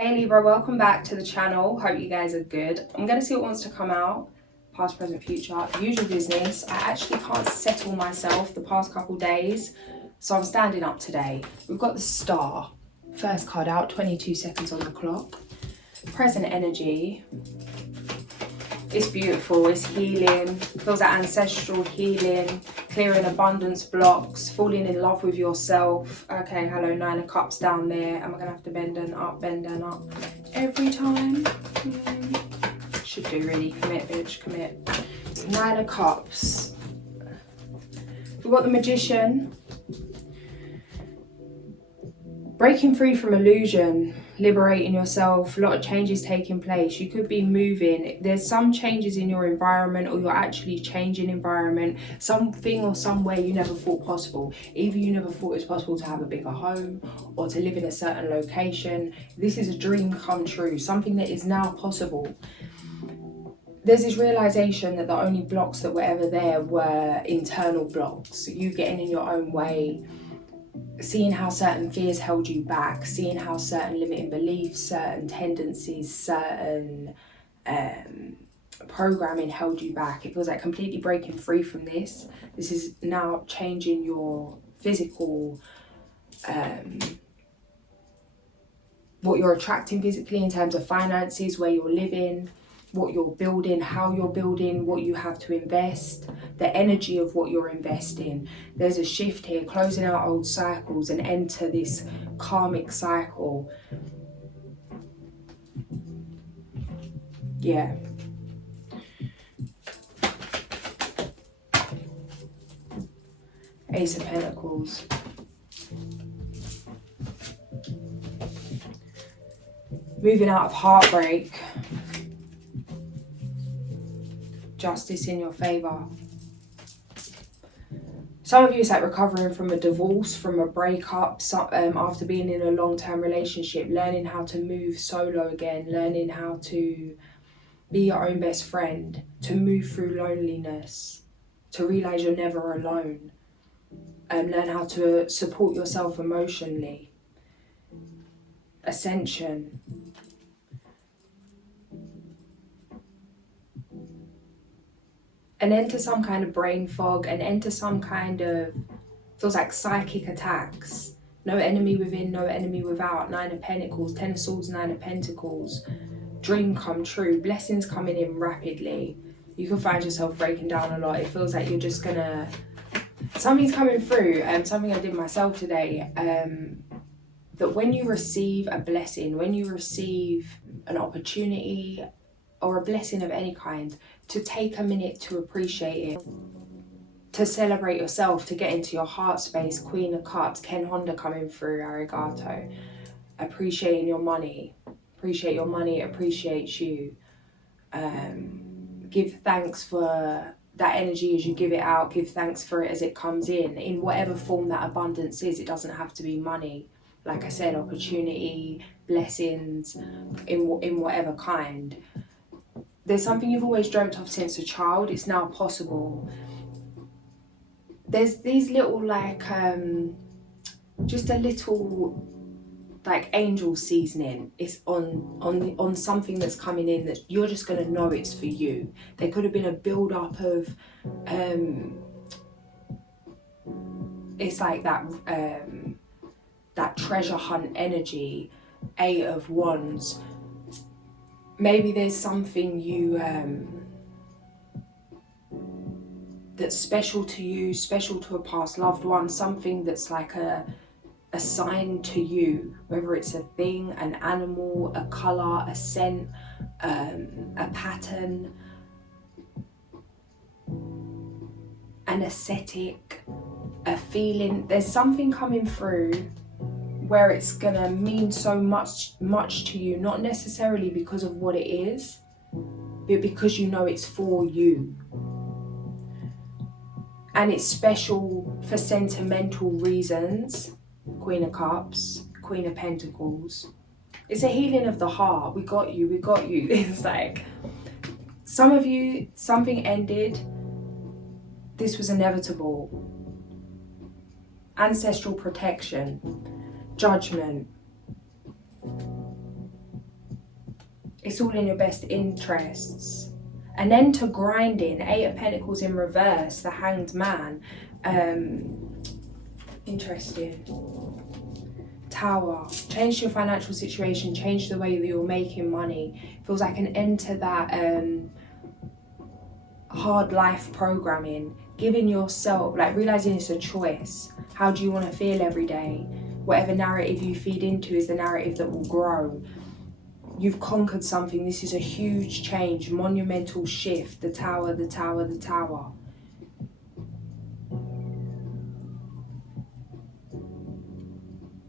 Hey Libra, welcome back to the channel. Hope you guys are good. I'm going to see what wants to come out. Past, present, future. Usual business. I actually can't settle myself the past couple days, so I'm standing up today. We've got the Star. First card out, 22 seconds on the clock. Present energy. It's beautiful, it's healing. Feels like ancestral healing, clearing abundance blocks, falling in love with yourself. Okay, hello, 9 of Cups down there. Am I going to have to bend and up every time? Should do really. Commit, bitch, commit. 9 of Cups. We've got the Magician. Breaking free from illusion, liberating yourself, a lot of changes taking place. You could be moving. There's some changes in your environment, or you're actually changing environment. Something or somewhere you never thought possible. Either you never thought it was possible to have a bigger home or to live in a certain location. This is a dream come true, something that is now possible. There's this realization that the only blocks that were ever there were internal blocks. You getting in your own way, seeing how certain fears held you back, seeing how certain limiting beliefs, certain tendencies, certain programming held you back. It feels like completely breaking free from this. This is now changing your physical, what you're attracting physically in terms of finances, where you're living, what you're building, how you're building, what you have to invest, the energy of what you're investing. There's a shift here, closing out old cycles and enter this karmic cycle. Yeah. Ace of Pentacles. Moving out of heartbreak. Justice in your favor. Some of you, it's like recovering from a divorce, from a breakup, after being in a long-term relationship, learning how to move solo again, learning how to be your own best friend, to move through loneliness, to realize you're never alone, and learn how to support yourself emotionally. Ascension. An end to some kind of brain fog, an end to some kind of, feels like psychic attacks. No enemy within, no enemy without. 9 of Pentacles, 10 of Swords, 9 of Pentacles. Dream come true, blessings coming in rapidly. You can find yourself breaking down a lot. It feels like you're just gonna, something's coming through, something I did myself today, that when you receive a blessing, when you receive an opportunity or a blessing of any kind, to take a minute to appreciate it, to celebrate yourself, to get into your heart space. Queen of Cups, Ken Honda coming through, arigato. Appreciating your money. Appreciate your money, it appreciates you. Give thanks for that energy as you give it out. Give thanks for it as it comes in whatever form that abundance is. It doesn't have to be money. Like I said, opportunity, blessings, in whatever kind. There's something you've always dreamt of since a child. It's now possible. There's these little like, just a little like angel seasoning. It's on something that's coming in that you're just going to know it's for you. There could have been a build up of, it's like that, that treasure hunt energy. 8 of Wands. Maybe there's something you, that's special to you, special to a past loved one, something that's like a sign to you, whether it's a thing, an animal, a colour, a scent, a pattern, an aesthetic, a feeling. There's something coming through where it's gonna mean so much to you, not necessarily because of what it is, but because you know it's for you. And it's special for sentimental reasons. Queen of Cups, Queen of Pentacles. It's a healing of the heart. We got you, we got you. It's like, some of you, something ended. This was inevitable. Ancestral protection. Judgment. It's all in your best interests. An end to grinding. 8 of Pentacles in reverse, the Hanged Man. Interesting. Tower. Change your financial situation, change the way that you're making money. Feels like an end to that hard life programming. Giving yourself, like realizing it's a choice. How do you want to feel every day? Whatever narrative you feed into is the narrative that will grow. You've conquered something. This is a huge change, monumental shift. The Tower, the Tower, the Tower.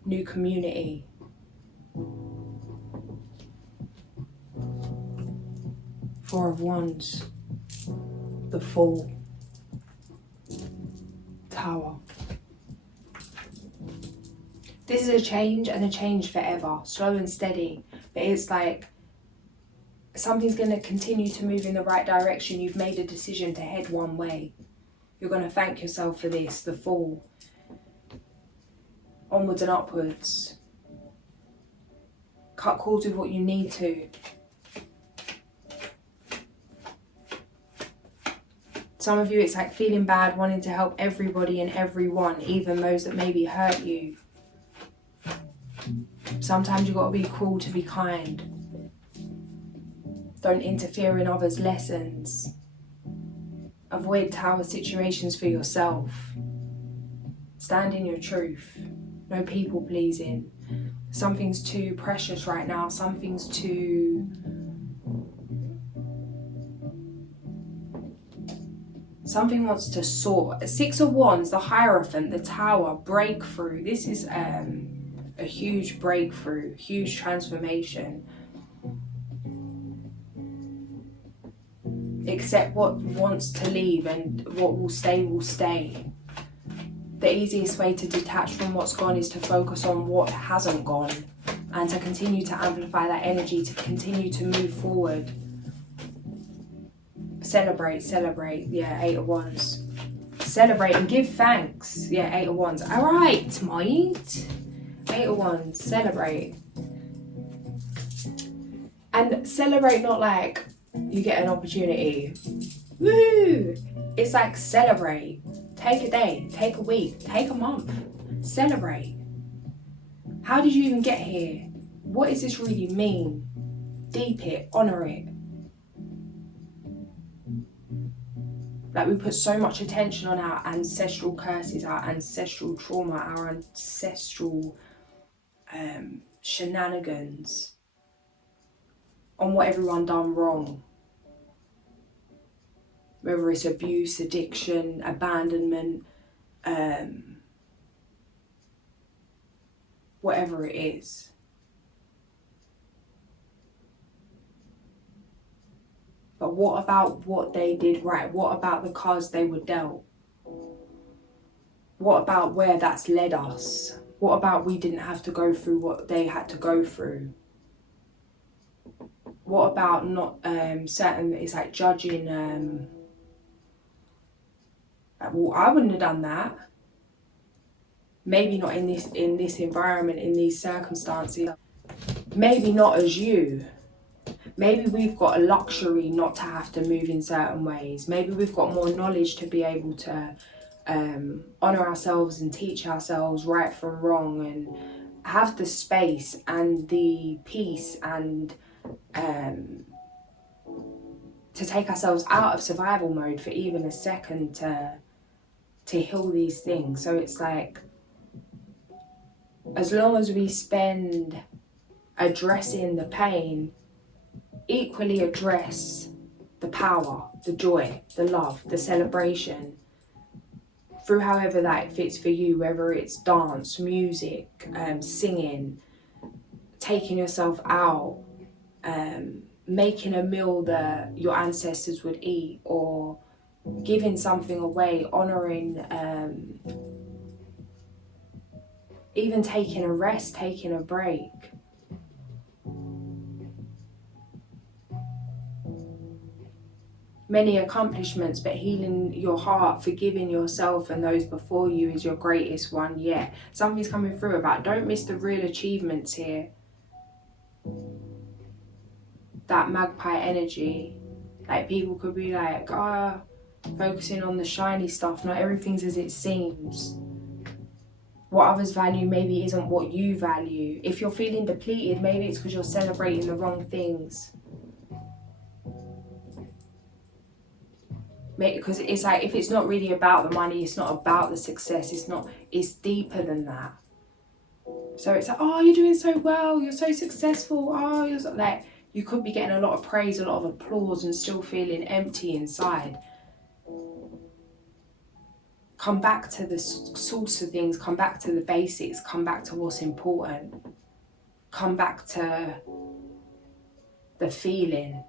New community. Four of Wands. The Fool. Tower. This is a change, and a change forever. Slow and steady. But it's like something's going to continue to move in the right direction. You've made a decision to head one way. You're going to thank yourself for this. The Fool. Onwards and upwards. Cut cords with what you need to. Some of you, it's like feeling bad, wanting to help everybody and everyone, even those that maybe hurt you. Sometimes you've got to be cruel to be kind. Don't interfere in others' lessons. Avoid tower situations for yourself. Stand in your truth. No people pleasing. Something's too precious right now. Something's too... Something wants to soar. 6 of Wands, the Hierophant, the Tower, breakthrough. This is a huge breakthrough, huge transformation. Accept what wants to leave, and what will stay will stay. The easiest way to detach from what's gone is to focus on what hasn't gone, and to continue to amplify that energy, to continue to move forward. Celebrate, celebrate. Yeah, 8 of Wands. Celebrate and give thanks. Yeah, 8 of Wands. Alright, mate. 8 of Wands. Celebrate. And celebrate not like you get an opportunity. Woo! It's like celebrate. Take a day, take a week, take a month. Celebrate. How did you even get here? What does this really mean? Deep it, honour it. Like, we put so much attention on our ancestral curses, our ancestral trauma, our ancestral shenanigans, on what everyone done wrong. Whether it's abuse, addiction, abandonment, whatever it is. But what about what they did right? What about the cards they were dealt? What about where that's led us? What about we didn't have to go through what they had to go through? What about not certain, it's like judging, well, I wouldn't have done that. Maybe not in this environment, in these circumstances. Maybe not as you. Maybe we've got a luxury not to have to move in certain ways. Maybe we've got more knowledge to be able to honour ourselves and teach ourselves right from wrong, and have the space and the peace and to take ourselves out of survival mode for even a second to heal these things. So it's like, as long as we spend addressing the pain, equally address the power, the joy, the love, the celebration, through however that fits for you, whether it's dance, music, singing, taking yourself out, making a meal that your ancestors would eat, or giving something away, honouring, even taking a rest, taking a break. Many accomplishments, but healing your heart, forgiving yourself and those before you is your greatest one yet. Something's coming through about, don't miss the real achievements here. that magpie energy. Like people could be like, focusing on the shiny stuff, not everything's as it seems. What others value maybe isn't what you value. If you're feeling depleted, maybe it's because you're celebrating the wrong things. Because it's like, if it's not really about the money, it's not about the success, it's deeper than that. So it's like, oh, you're doing so well, you're so successful, oh, you're so, like, you could be getting a lot of praise, a lot of applause, and still feeling empty inside. Come back to the source of things, come back to the basics, come back to what's important. Come back to the feeling.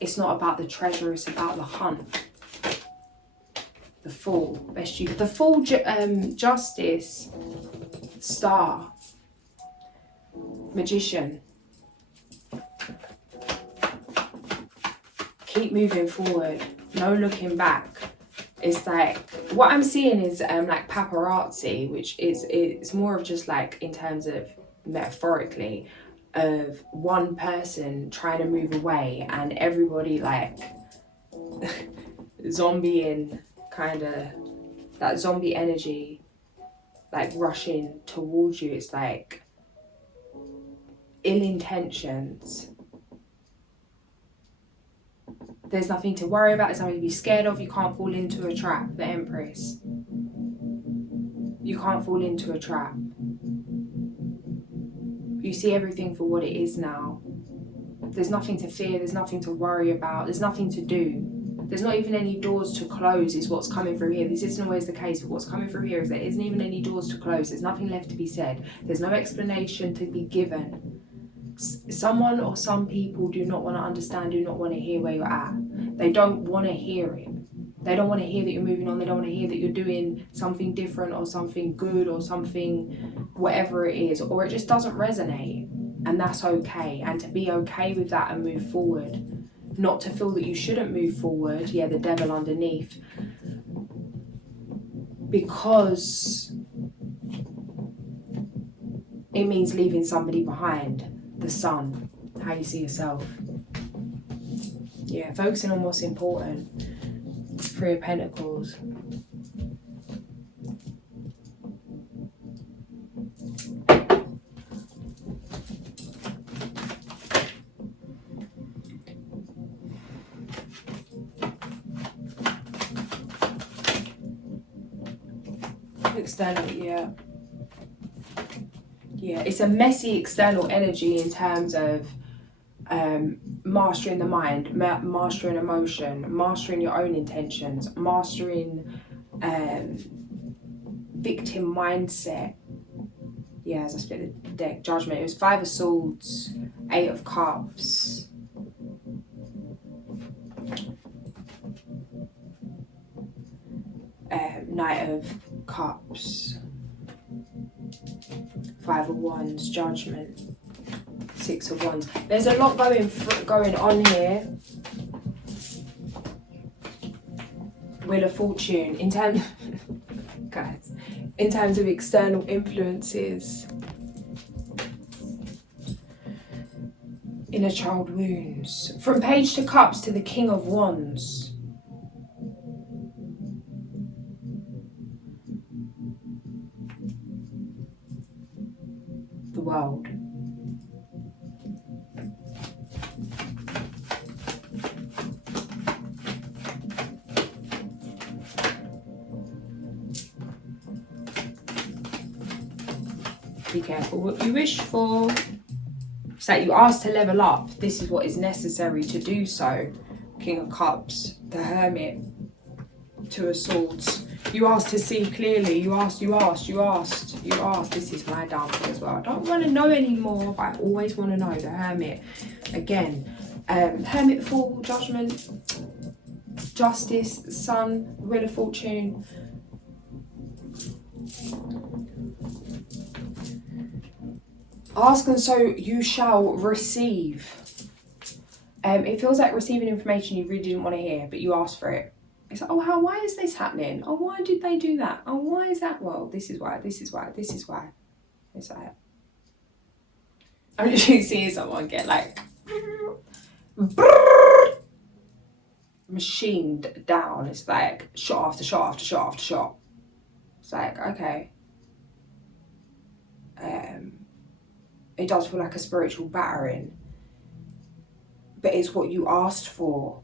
It's not about the treasure, it's about the hunt. The Fool, the Fool, Justice, Star, Magician. Keep moving forward, no looking back. It's like, what I'm seeing is like paparazzi, which it's more of just like, in terms of metaphorically, of one person trying to move away and everybody like zombieing, kind of that zombie energy, like rushing towards you. It's like ill intentions. There's nothing to worry about, there's nothing to be scared of. You can't fall into a trap, the Empress. You can't fall into a trap. You see everything for what it is now. There's nothing to fear, there's nothing to worry about, there's nothing to do. There's not even any doors to close is what's coming through here. This isn't always the case, but what's coming through here is there isn't even any doors to close. There's nothing left to be said. There's no explanation to be given. Someone or some people do not want to understand, do not want to hear where you're at. They don't want to hear it. They don't want to hear that you're moving on. They don't want to hear that you're doing something different or something good or something, whatever it is, or it just doesn't resonate. And that's okay. And to be okay with that and move forward. Not to feel that you shouldn't move forward. Yeah, the devil underneath. Because it means leaving somebody behind. The Sun, how you see yourself. Yeah, focusing on what's important. Three of Pentacles. External, yeah. Yeah, it's a messy external energy in terms of mastering the mind, mastering emotion, mastering your own intentions, mastering victim mindset. Yeah, as I split the deck, Judgment. It was 5 of Swords, 8 of Cups. Knight of Cups. 5 of Wands, Judgment, 6 of Wands. There's a lot going on here. Wheel of Fortune. In terms, guys, in terms of external influences, inner child wounds. From Page to Cups to the King of Wands. The World. Be careful what you wish for. It's like you asked to level up. This is what is necessary to do so. King of Cups, the Hermit, 2 of Swords. You asked to see clearly. You asked. This is my downfall as well. I don't want to know anymore, but I always want to know. The Hermit. Again, Hermit, Fool, Judgment, Justice, the Sun, Wheel of Fortune. Ask and so you shall receive. It feels like receiving information you really didn't want to hear, but you asked for it. It's like, oh, why is this happening? Oh, why did they do that? Oh, why is that? Well, this is why. It's like, I'm literally seeing someone get like machined down. It's like shot after shot after shot after shot. It's like, okay. It does feel like a spiritual battering, but it's what you asked for.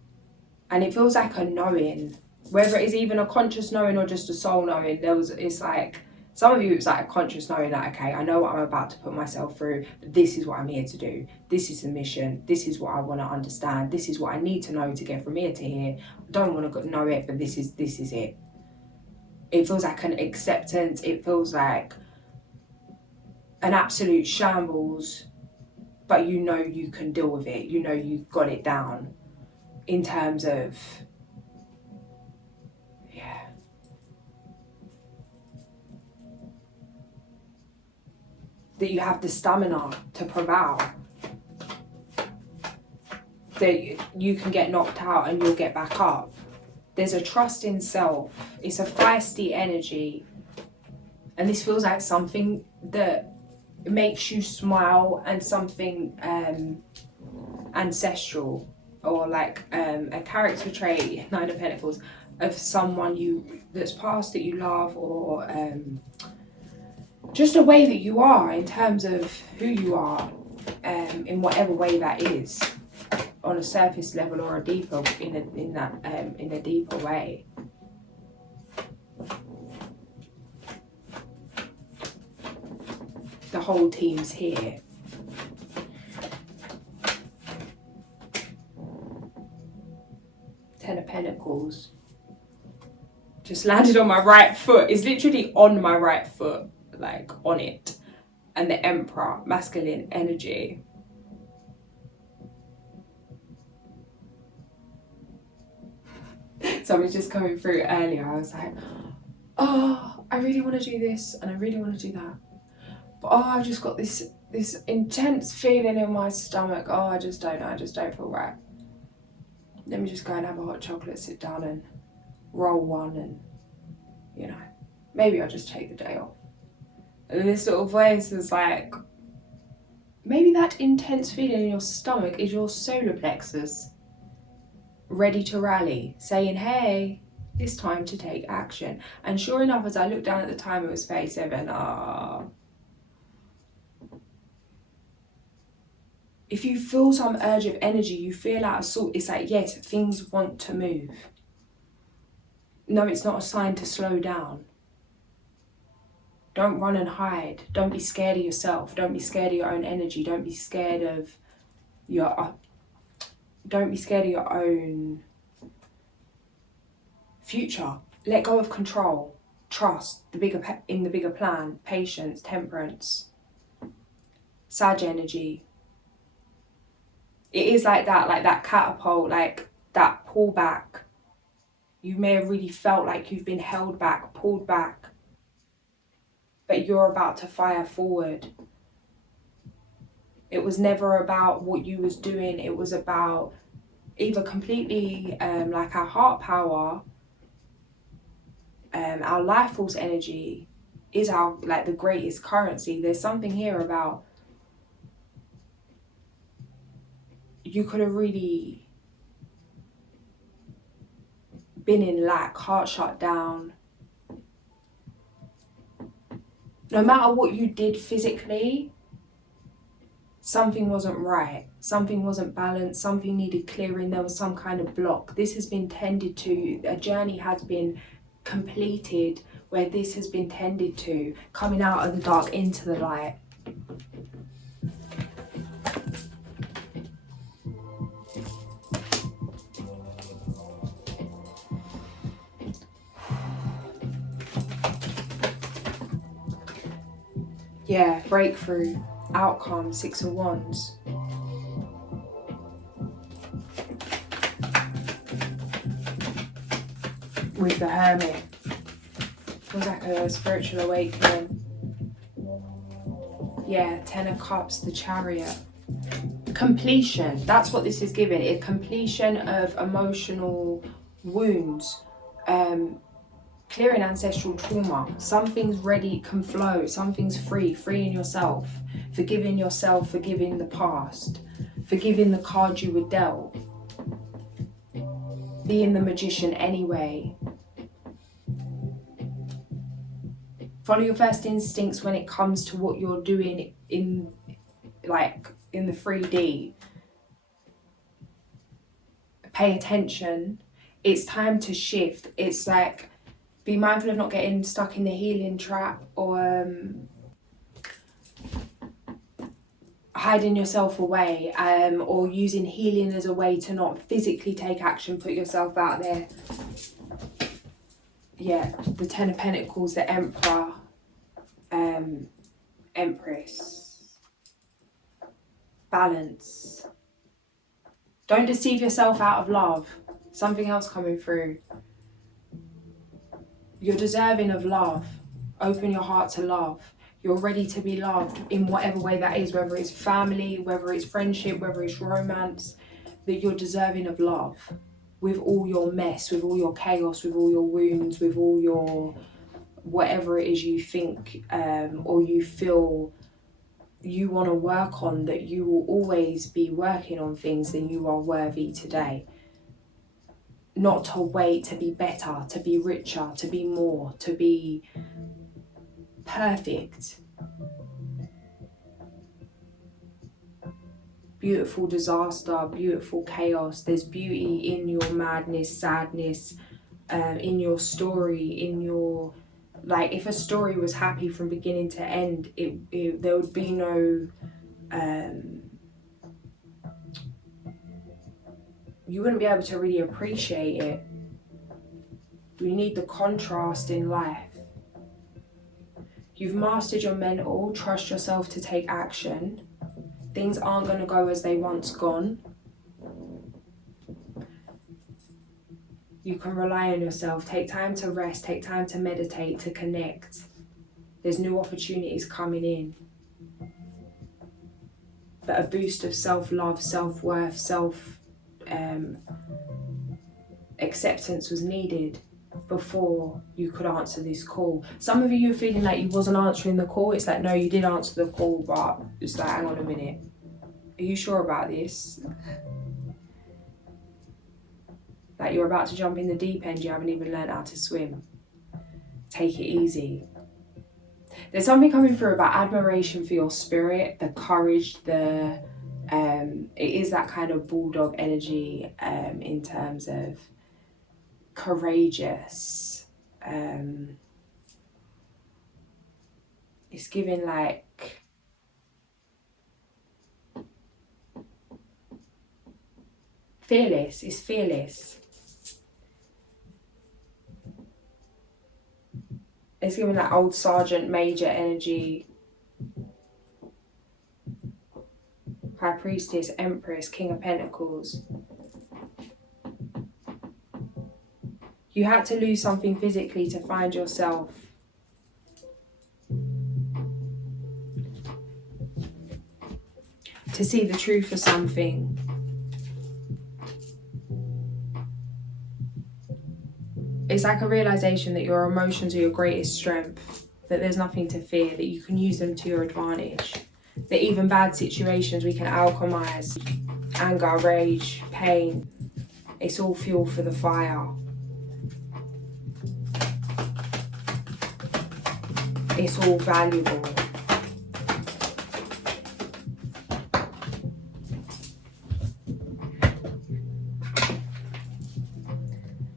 And it feels like a knowing, whether it is even a conscious knowing or just a soul knowing. It's like, some of you, it's like a conscious knowing that, okay, I know what I'm about to put myself through, but this is what I'm here to do. This is the mission. This is what I want to understand. This is what I need to know to get from here to here. I don't want to know it, but this is it. It feels like an acceptance. It feels like an absolute shambles, but you know you can deal with it. You know you've got it down in terms of, yeah. That you have the stamina to prevail. That you can get knocked out and you'll get back up. There's a trust in self. It's a feisty energy. And this feels like something that makes you smile, and something ancestral, or like a character trait, Nine of Pentacles, of someone that's past that you love, or just a way that you are in terms of who you are, in whatever way that is, on a surface level or a deeper in a deeper way. The whole team's here. Ten of Pentacles. Just landed on my right foot. It's literally on my right foot, like on it. And the Emperor, masculine energy. Something's just coming through earlier. I was like, oh, I really want to do this and I really want to do that. But oh, I've just got this intense feeling in my stomach. Oh, I just don't know. I just don't feel right. Let me just go and have a hot chocolate, sit down and roll one, and, you know, maybe I'll just take the day off. And this little voice is like, maybe that intense feeling in your stomach is your solar plexus ready to rally, saying, hey, it's time to take action. And sure enough, as I looked down at the time, it was 37. If you feel some urge of energy, you feel out of sort, it's like, yes, things want to move. No, it's not a sign to slow down. Don't run and hide. Don't be scared of yourself. Don't be scared of your own energy. Don't be scared of your own future. Let go of control. Trust in the bigger plan. Patience, temperance, Sag energy. It is like that catapult, like that pullback. You may have really felt like you've been held back, pulled back, but you're about to fire forward. It was never about what you was doing. It was about either completely like our heart power, our life force energy is our, like, the greatest currency. There's something here about you could have really been in lack, heart shut down. No matter what you did physically, something wasn't right. Something wasn't balanced. Something needed clearing. There was some kind of block. This has been tended to. A journey has been completed where this has been tended to. Coming out of the dark into the light. Yeah, breakthrough, outcome, 6 of Wands. With the Hermit. Feels like a spiritual awakening. Yeah, 10 of Cups, the Chariot. Completion, that's what this is giving. A completion of emotional wounds. clearing ancestral trauma. Something's ready, can flow. Something's free, freeing yourself, forgiving yourself, forgiving the past, forgiving the card you were dealt, being the magician anyway. Follow your first instincts when it comes to what you're doing in the 3D. Pay attention. It's time to shift. It's like, be mindful of not getting stuck in the healing trap or hiding yourself away, or using healing as a way to not physically take action, put yourself out there. Yeah, the Ten of Pentacles, the Emperor, Empress. Balance. Don't deceive yourself out of love. Something else coming through. You're deserving of love. Open your heart to love. You're ready to be loved in whatever way that is, whether it's family, whether it's friendship, whether it's romance, that you're deserving of love. With all your mess, with all your chaos, with all your wounds, with all your whatever it is you think or you feel you want to work on, that you will always be working on things that you are worthy today. Not to wait to be better, to be richer, to be more, to be perfect. Beautiful disaster, beautiful chaos. There's beauty in your madness, sadness, in your story, in your... Like, if a story was happy from beginning to end, there would be no... you wouldn't be able to really appreciate it. We need the contrast in life. You've mastered your mental, trust yourself to take action. Things aren't going to go as they once gone. You can rely on yourself. Take time to rest, take time to meditate, to connect. There's new opportunities coming in. But a boost of self-love, self-worth, acceptance was needed before you could answer this call. Some of you are feeling like you wasn't answering the call. It's like, no, you did answer the call, but it's like, hang on a minute. Are you sure about this? Like, you're about to jump in the deep end, you haven't even learned how to swim. Take it easy. There's something coming through about admiration for your spirit, the courage, it is that kind of bulldog energy in terms of courageous. It's giving like fearless. It's fearless. It's giving that old sergeant major energy. High Priestess, Empress, King of Pentacles. You had to lose something physically to find yourself. To see the truth of something. It's like a realization that your emotions are your greatest strength, that there's nothing to fear, that you can use them to your advantage, that even bad situations we can alchemize. Anger, rage, pain, it's all fuel for the fire. It's all valuable.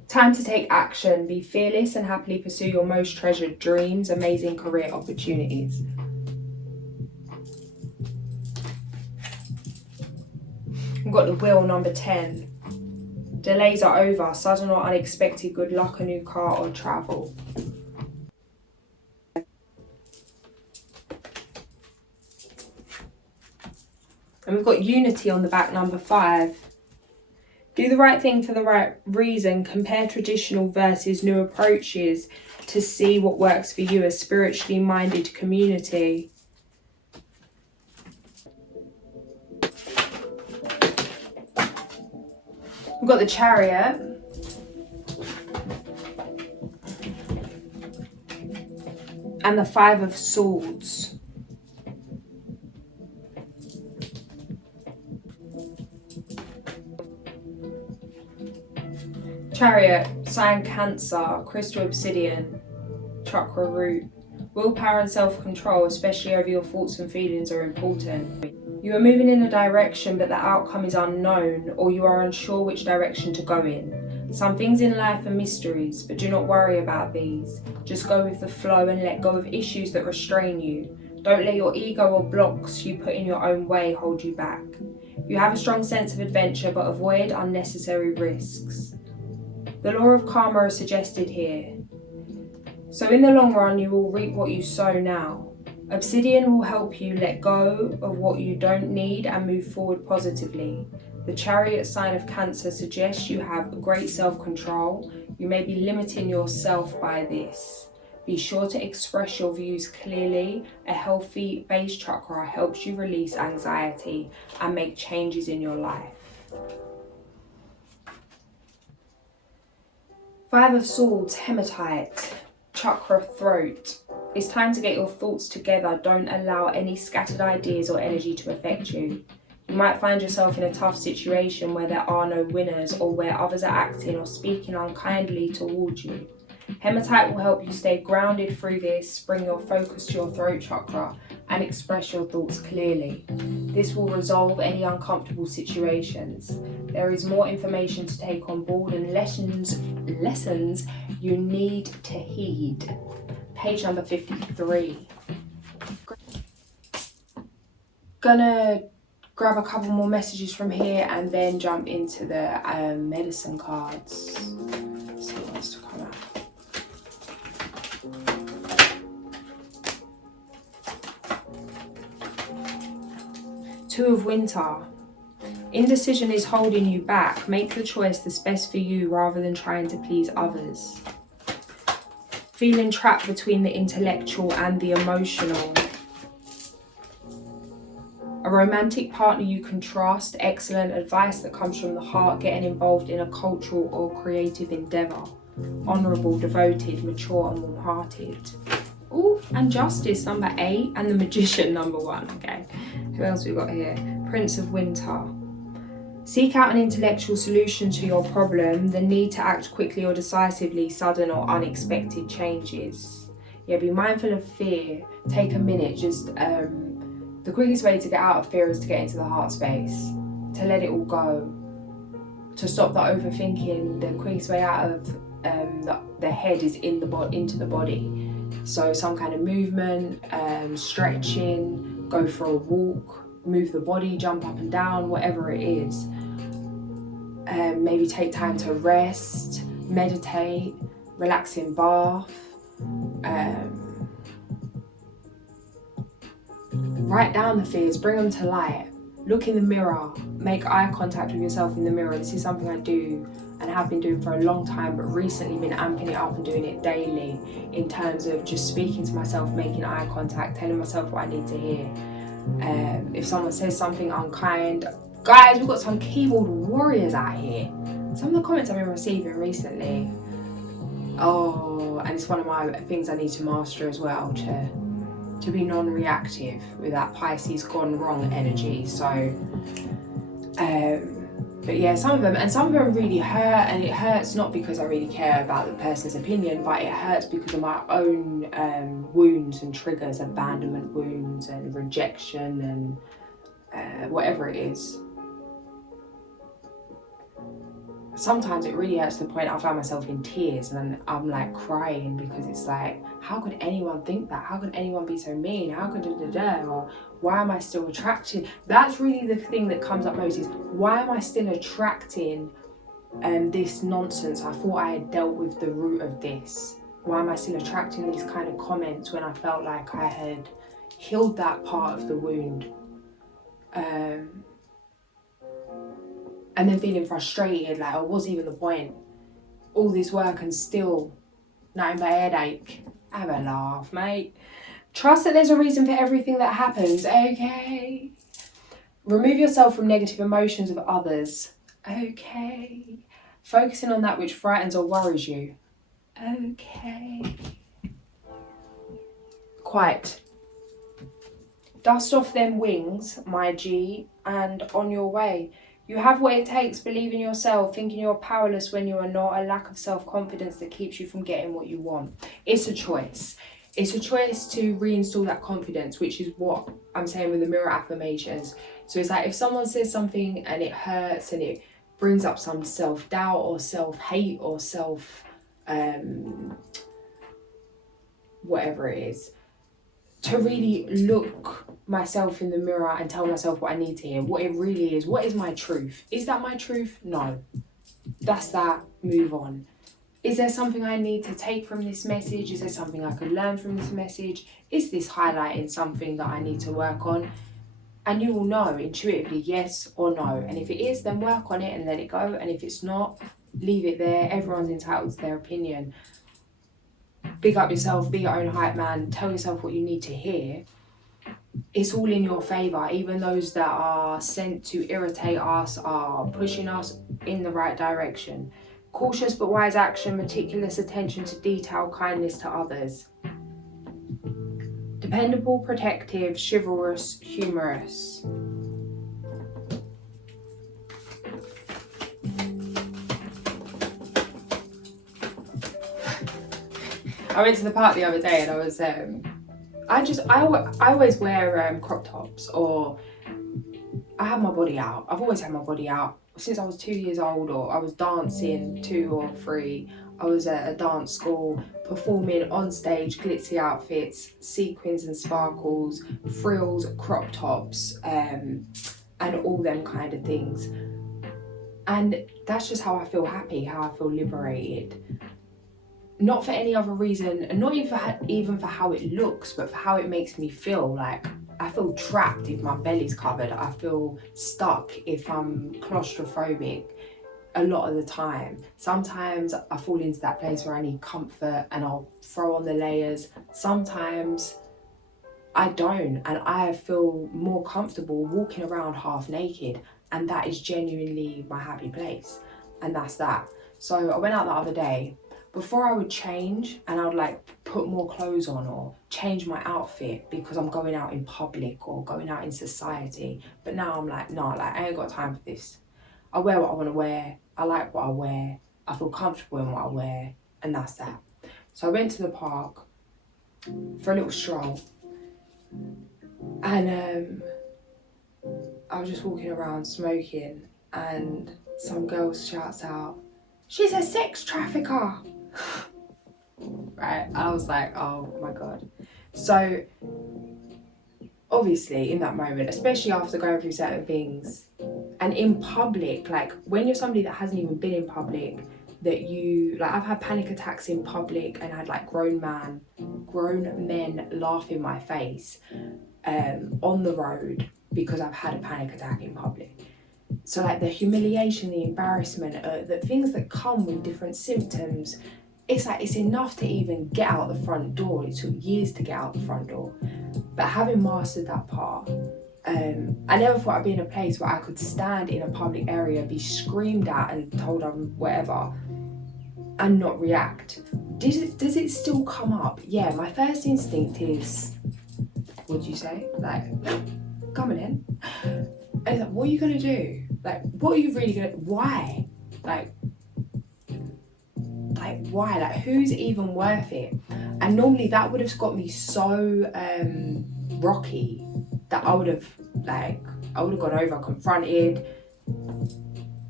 Time to take action. Be fearless and happily pursue your most treasured dreams, amazing career opportunities. We've got the wheel, number 10. Delays are over. Sudden or unexpected good luck, a new car or travel. And we've got unity on the back, number 5. Do the right thing for the right reason. Compare traditional versus new approaches to see what works for you, a spiritually minded community. We've got the Chariot. and the Five of Swords. Chariot, sign Cancer, crystal obsidian, chakra root. Willpower and self-control, especially over your thoughts and feelings, are important. You are moving in a direction, but the outcome is unknown, or you are unsure which direction to go in. Some things in life are mysteries, but do not worry about these. Just go with the flow and let go of issues that restrain you. Don't let your ego or blocks you put in your own way hold you back. You have a strong sense of adventure, but avoid unnecessary risks. The law of karma is suggested here. So in the long run, you will reap what you sow now. Obsidian will help you let go of what you don't need and move forward positively. The Chariot sign of Cancer suggests you have great self-control. You may be limiting yourself by this. Be sure to express your views clearly. A healthy base chakra helps you release anxiety and make changes in your life. Five of Swords, Hematite, chakra throat. It's time to get your thoughts together. Don't allow any scattered ideas or energy to affect you. You might find yourself in a tough situation where there are no winners or where others are acting or speaking unkindly towards you. Hematite will help you stay grounded through this, bring your focus to your throat chakra and express your thoughts clearly. This will resolve any uncomfortable situations. There is more information to take on board and lessons you need to heed. Page number 53. Gonna grab a couple more messages from here and then jump into the medicine cards. Let's see what wants to come out. Two of Winter. Indecision is holding you back. Make the choice that's best for you rather than trying to please others. Feeling trapped between the intellectual and the emotional. A romantic partner you can trust. Excellent advice that comes from the heart. Getting involved in a cultural or creative endeavour. Honourable, devoted, mature and warm-hearted. Oh, and Justice, number 8, and the Magician, number 1. Okay, who else we got here? Prince of Winter. Seek out an intellectual solution to your problem. The need to act quickly or decisively, sudden or unexpected changes. Yeah, be mindful of fear. Take a minute. Just the quickest way to get out of fear is to get into the heart space, to let it all go, to stop the overthinking. The quickest way out of the head is into the body. So some kind of movement, stretching, go for a walk, move the body, jump up and down, whatever it is. Maybe take time to rest, meditate, relaxing bath. Write down the fears, bring them to light. Look in the mirror, make eye contact with yourself in the mirror. This is something I do and have been doing for a long time, but recently been amping it up and doing it daily in terms of just speaking to myself, making eye contact, telling myself what I need to hear. If someone says something unkind, guys, we've got some keyboard warriors out here. Some of the comments I've been receiving recently, and it's one of my things I need to master as well, to be non-reactive with that Pisces gone wrong energy. So but yeah, some of them really hurt, and it hurts not because I really care about the person's opinion, but it hurts because of my own wounds and triggers, abandonment wounds and rejection and whatever it is. Sometimes it really hurts to the point I find myself in tears and I'm like crying, because it's like, how could anyone think that? How could anyone be so mean? How could or why am I still attracted? That's really the thing that comes up most, is why am I still attracting this nonsense? I thought I had dealt with the root of this. Why am I still attracting these kind of comments when I felt like I had healed that part of the wound? And then feeling frustrated, like, what's even the point? All this work and still nothing but a headache. Have a laugh, mate. Trust that there's a reason for everything that happens, okay? Remove yourself from negative emotions of others, okay? Focusing on that which frightens or worries you, okay? Quite. Dust off them wings, my G, and on your way. You have what it takes, believe in yourself, thinking you're powerless when you are not, a lack of self-confidence that keeps you from getting what you want. It's a choice. It's a choice to reinstall that confidence, which is what I'm saying with the mirror affirmations. So it's like if someone says something and it hurts and it brings up some self-doubt or self-hate or whatever it is, to really look myself in the mirror and tell myself what I need to hear, what it really is. What is my truth? Is that my truth? No. That's that. Move on. Is there something I need to take from this message? Is there something I could learn from this message? Is this highlighting something that I need to work on? And you will know intuitively yes or no. And if it is, then work on it and let it go. And if it's not, leave it there. Everyone's entitled to their opinion. Big up yourself, be your own hype man, tell yourself what you need to hear. It's all in your favour. Even those that are sent to irritate us are pushing us in the right direction. Cautious but wise action, meticulous attention to detail, kindness to others. Dependable, protective, chivalrous, humorous. I went to the park the other day and I was I always wear crop tops, or I have my body out. I've always had my body out since I was 2 years old, or I was dancing 2 or 3. I was at a dance school performing on stage, glitzy outfits, sequins and sparkles, frills, crop tops, and all them kind of things. And that's just how I feel happy, how I feel liberated. Not for any other reason, and not even for how it looks, but for how it makes me feel. Like, I feel trapped if my belly's covered. I feel stuck if I'm claustrophobic a lot of the time. Sometimes I fall into that place where I need comfort and I'll throw on the layers. Sometimes I don't, and I feel more comfortable walking around half naked, and that is genuinely my happy place. And that's that. So I went out the other day. Before I would change and I would like put more clothes on or change my outfit because I'm going out in public or going out in society. But now I'm like, no, like I ain't got time for this. I wear what I want to wear. I like what I wear. I feel comfortable in what I wear, and that's that. So I went to the park for a little stroll, and I was just walking around smoking, and some girl shouts out, "She's a sex trafficker!" Right? I was like, oh my God. So obviously in that moment, especially after going through certain things and in public, like when you're somebody that hasn't even been in public, that you like, I've had panic attacks in public and had like grown men laugh in my face on the road because I've had a panic attack in public. So like the humiliation, the embarrassment, the things that come with different symptoms, it's like it's enough to even get out the front door. It took years to get out the front door. But having mastered that part, I never thought I'd be in a place where I could stand in a public area, be screamed at and told I'm whatever, and not react. Does it still come up? Yeah, my first instinct is, what do you say? Like, come on in. And it's like, what are you gonna do? Like, what are you really gonna, why? Like why? Like, who's even worth it? And normally that would have got me so rocky that I would have gone over, confronted,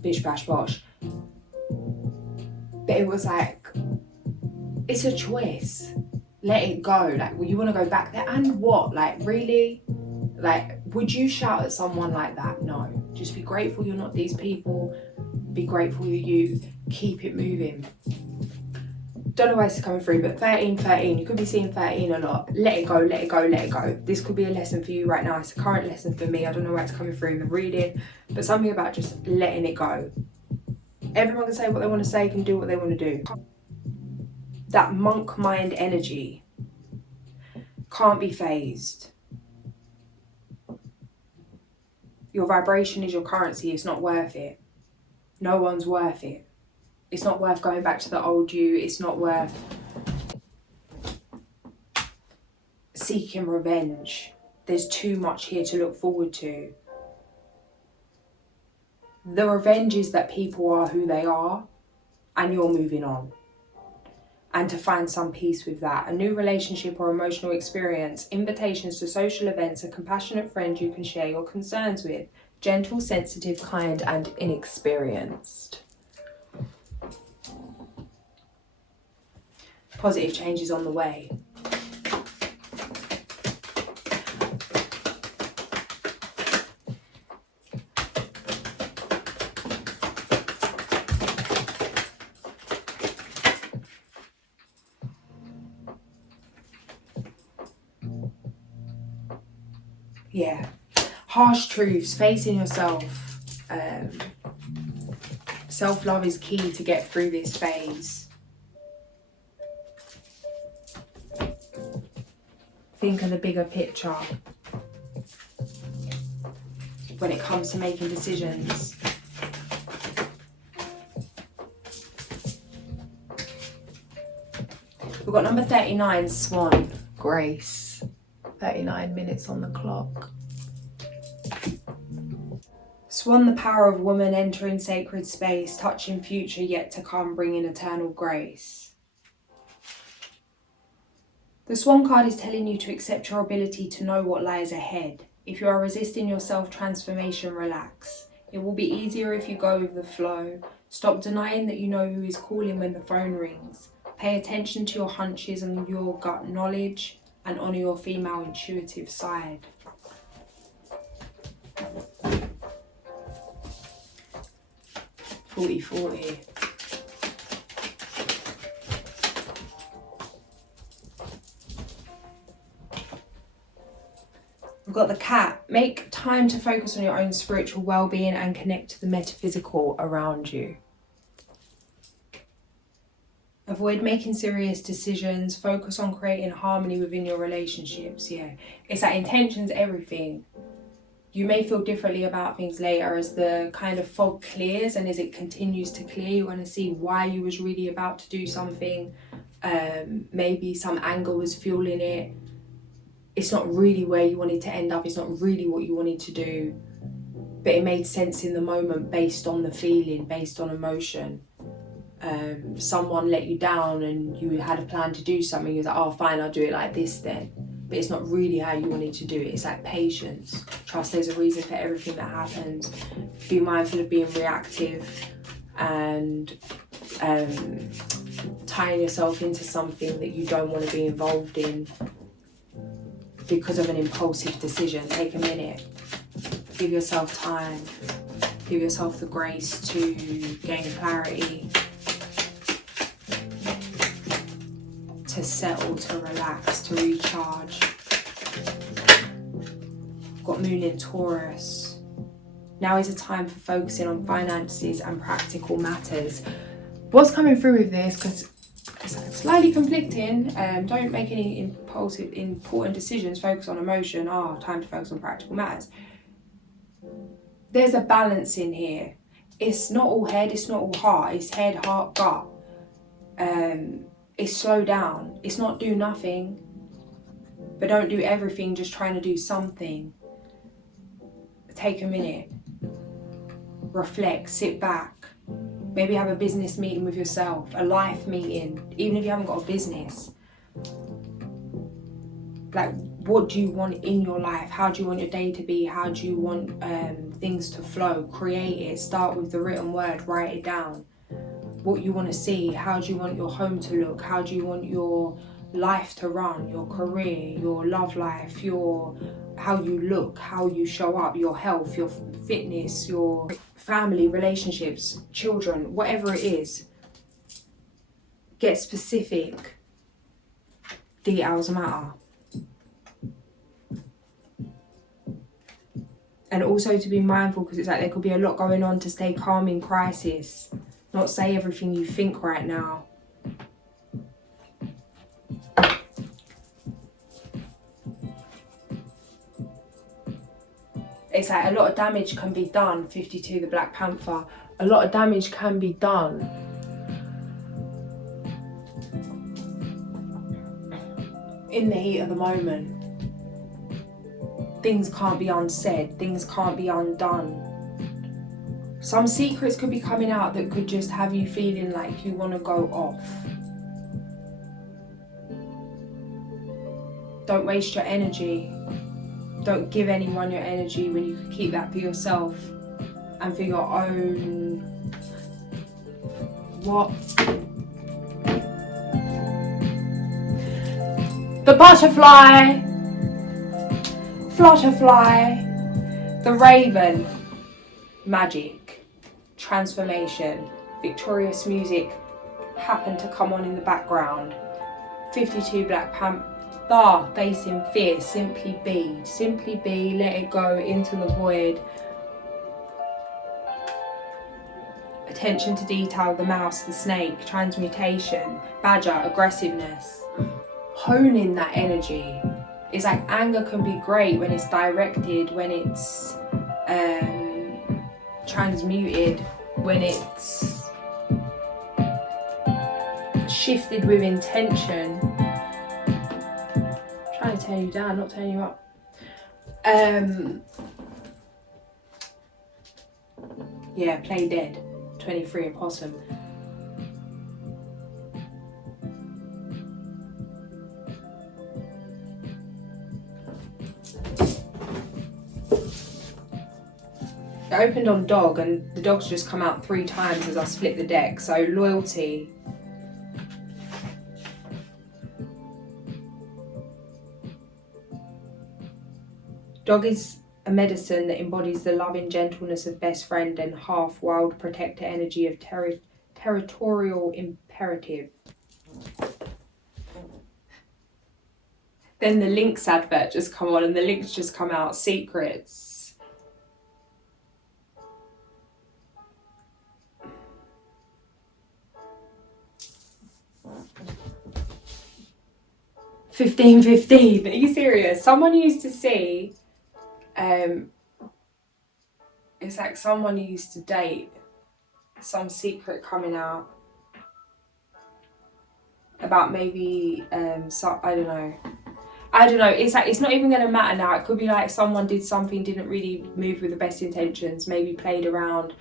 bish bash bosh. But it was like, it's a choice. Let it go. Like, well, you want to go back there and what? Like, really? Like, would you shout at someone like that? No. Just be grateful you're not these people. Be grateful you're you. Keep it moving. Don't know where it's coming through, but 13, you could be seeing 13 a lot. Let it go, let it go, let it go. This could be a lesson for you right now. It's a current lesson for me. I don't know where it's coming through in the reading, but something about just letting it go. Everyone can say what they want to say, can do what they want to do. That monk mind energy can't be phased. Your vibration is your currency. It's not worth it. No one's worth it. It's not worth going back to the old you. It's not worth seeking revenge. There's too much here to look forward to. The revenge is that people are who they are and you're moving on. And to find some peace with that. A new relationship or emotional experience, invitations to social events, a compassionate friend you can share your concerns with. Gentle, sensitive, kind, and inexperienced. Positive changes on the way. Yeah. Harsh truths, facing yourself. Self-love is key to get through this phase. Think of the bigger picture when it comes to making decisions. We've got number 39, Swan, Grace. 39 minutes on the clock. Swan, the power of woman, entering sacred space, touching future yet to come, bringing eternal grace. The Swan card is telling you to accept your ability to know what lies ahead. If you are resisting your self-transformation, relax. It will be easier if you go with the flow. Stop denying that you know who is calling when the phone rings. Pay attention to your hunches and your gut knowledge, and honour your female intuitive side. "40-40. We've got the Cat. Make time to focus on your own spiritual well-being and connect to the metaphysical around you. Avoid making serious decisions. Focus on creating harmony within your relationships. Yeah, it's that intention's everything. You may feel differently about things later as the kind of fog clears, and as it continues to clear, you want to see why you was really about to do something. Maybe some anger was fueling it. It's not really where you wanted to end up. It's not really what you wanted to do, but it made sense in the moment based on the feeling, based on emotion. Someone let you down and you had a plan to do something. You're like, oh fine, I'll do it like this then. But it's not really how you wanted to do it. It's like patience. Trust there's a reason for everything that happens. Be mindful of being reactive and tying yourself into something that you don't want to be involved in because of an impulsive decision. Take a minute. Give yourself time. Give yourself the grace to gain clarity, to settle, to relax, to recharge. Got Moon in Taurus. Now is a time for focusing on finances and practical matters. What's coming through with this, because it's slightly conflicting. Don't make any impulsive, important decisions. Focus on emotion. Time to focus on practical matters. There's a balance in here. It's not all head, it's not all heart. It's head, heart, gut. It's slow down. It's not do nothing, but don't do everything just trying to do something. Take a minute. Reflect, sit back. Maybe have a business meeting with yourself, a life meeting, even if you haven't got a business. Like, what do you want in your life? How do you want your day to be? How do you want things to flow? Create it. Start with the written word. Write it down. What you want to see. How do you want your home to look? How do you want your life to run? Your career, your love life, how you look, how you show up, your health, your fitness, your family, relationships, children, whatever it is. Get specific. Details matter. And also to be mindful, because it's like there could be a lot going on, to stay calm in crisis. Not say everything you think right now. It's like a lot of damage can be done. 52, the Black Panther. A lot of damage can be done. In the heat of the moment. things can't be unsaid, things can't be undone. Some secrets could be coming out that could just have you feeling like you want to go off. Don't waste your energy. Don't give anyone your energy when you could keep that for yourself and for your own. What? The butterfly, flutterfly, the raven, magic, transformation, victorious music happened to come on in the background. 52 Black Panther, facing fear, simply be, let it go into the void. Attention to detail, the mouse, the snake, transmutation, badger, aggressiveness. Honing that energy. It's like anger can be great when it's directed, when it's transmuted, when it's shifted with intention. I'm trying to turn you down, not turn you up. Yeah, play dead. 23 opossum. It opened on dog and the dog's just come out 3 times as I split the deck. So loyalty. Dog is a medicine that embodies the loving gentleness of best friend and half wild protector energy of territorial imperative. Then the Lynx advert just come on and the Lynx just come out, secrets. $15.15. Are you serious? Someone used to see, it's like someone used to date, some secret coming out about maybe so I don't know. It's like it's not even gonna matter now. It could be like someone did something, didn't really move with the best intentions, maybe played around,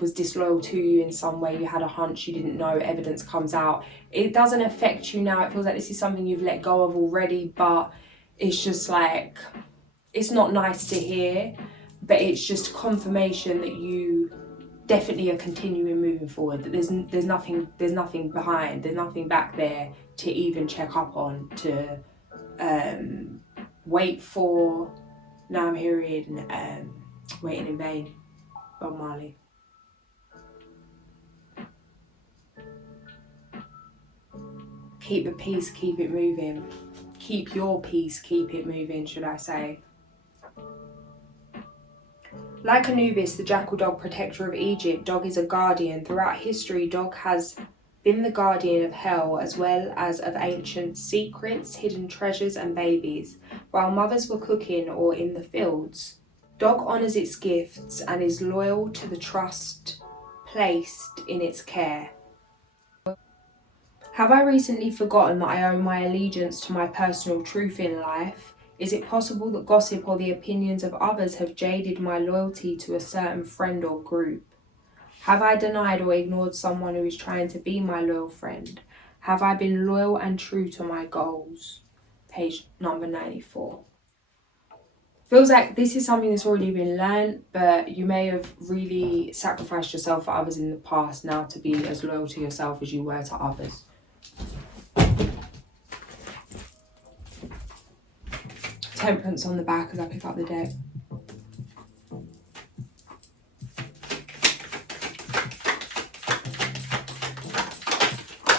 was disloyal to you in some way, you had a hunch, you didn't know, evidence comes out. It doesn't affect you now. It feels like this is something you've let go of already, but it's just like, it's not nice to hear, but it's just confirmation that you definitely are continuing moving forward, that there's nothing behind, there's nothing back there to even check up on, to wait for. Now I'm hearing waiting in vain, Bob Marley. Keep the peace, keep it moving. Keep your peace, keep it moving, should I say. Like Anubis, the jackal dog protector of Egypt, dog is a guardian. Throughout history, dog has been the guardian of hell as well as of ancient secrets, hidden treasures and babies. While mothers were cooking or in the fields, dog honours its gifts and is loyal to the trust placed in its care. Have I recently forgotten that I owe my allegiance to my personal truth in life? Is it possible that gossip or the opinions of others have jaded my loyalty to a certain friend or group? Have I denied or ignored someone who is trying to be my loyal friend? Have I been loyal and true to my goals? Page number 94. Feels like this is something that's already been learned, but you may have really sacrificed yourself for others in the past now to be as loyal to yourself as you were to others. Temperance on the back as I pick up the deck.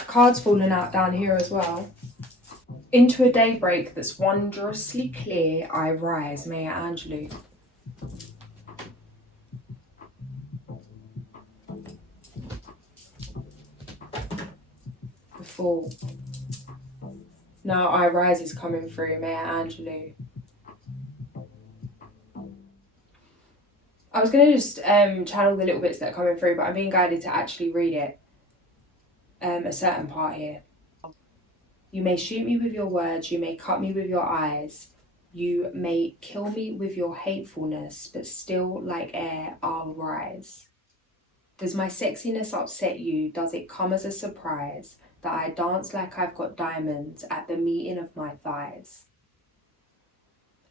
Cards falling out down here as well. Into a daybreak that's wondrously clear, I rise. Maya Angelou. The Fool. Now I rise is coming through. Maya Angelou. I was going to just channel the little bits that are coming through, but I'm being guided to actually read it. A certain part here. You may shoot me with your words, you may cut me with your eyes. You may kill me with your hatefulness, but still like air I'll rise. Does my sexiness upset you? Does it come as a surprise that I dance like I've got diamonds at the meeting of my thighs?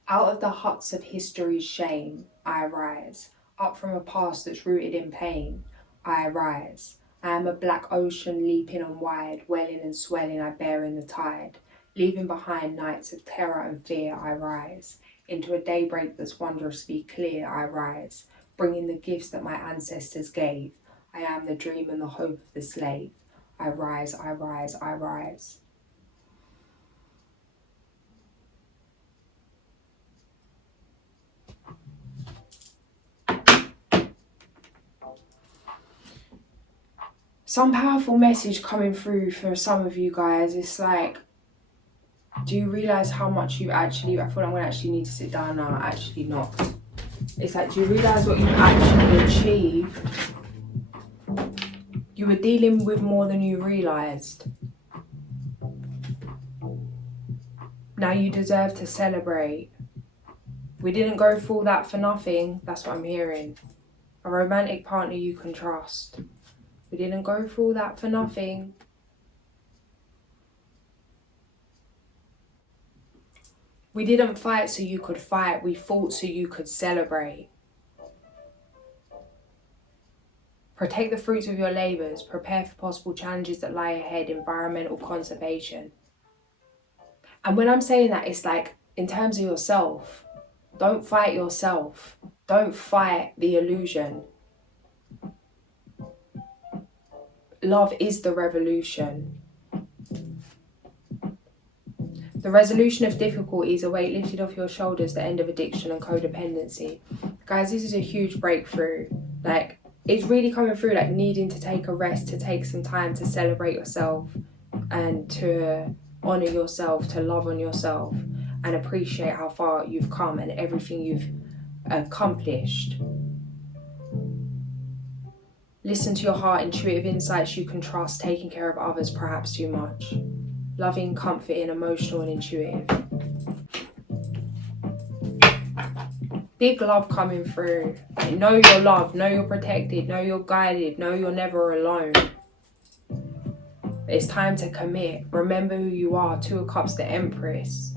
Out of the huts of history's shame, I rise. Up from a past that's rooted in pain, I rise. I am a black ocean leaping on wide, welling and swelling I bear in the tide. Leaving behind nights of terror and fear, I rise. Into a daybreak that's wondrously clear, I rise. Bringing the gifts that my ancestors gave. I am the dream and the hope of the slave. I rise, I rise, I rise. Some powerful message coming through for some of you guys. It's like, do you realise how much you actually, I feel like I'm going to actually need to sit down now, actually not. It's like, do you realise what you actually achieved? You were dealing with more than you realised. Now you deserve to celebrate. We didn't go through all that for nothing, that's what I'm hearing. A romantic partner you can trust. We didn't go through all that for nothing. We didn't fight so you could fight, we fought so you could celebrate. Protect the fruits of your labours, prepare for possible challenges that lie ahead, environmental conservation. And when I'm saying that, it's like, in terms of yourself, don't fight yourself. Don't fight the illusion. Love is the revolution. The resolution of difficulties, a weight lifted off your shoulders, the end of addiction and codependency. Guys, this is a huge breakthrough. Like, it's really coming through, like needing to take a rest, to take some time to celebrate yourself and to honour yourself, to love on yourself and appreciate how far you've come and everything you've accomplished. Listen to your heart, intuitive insights you can trust, taking care of others perhaps too much. Loving, comforting, emotional and intuitive. Big love coming through. Know you're loved, know you're protected, know you're guided, know you're never alone. It's time to commit. Remember who you are. 2 of Cups, the Empress.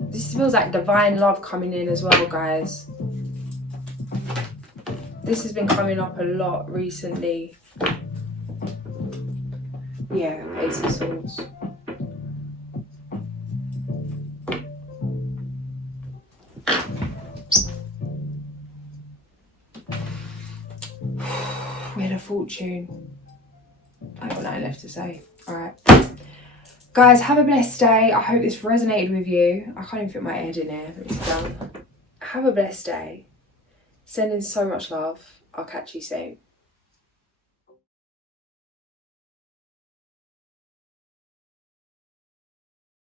This feels like divine love coming in as well, guys. This has been coming up a lot recently. Yeah, Ace of Swords. Wheel of Fortune. I got nothing left to say. Alright. Guys, have a blessed day. I hope this resonated with you. I can't even fit my head in here. It's done. Have a blessed day. Sending so much love. I'll catch you soon.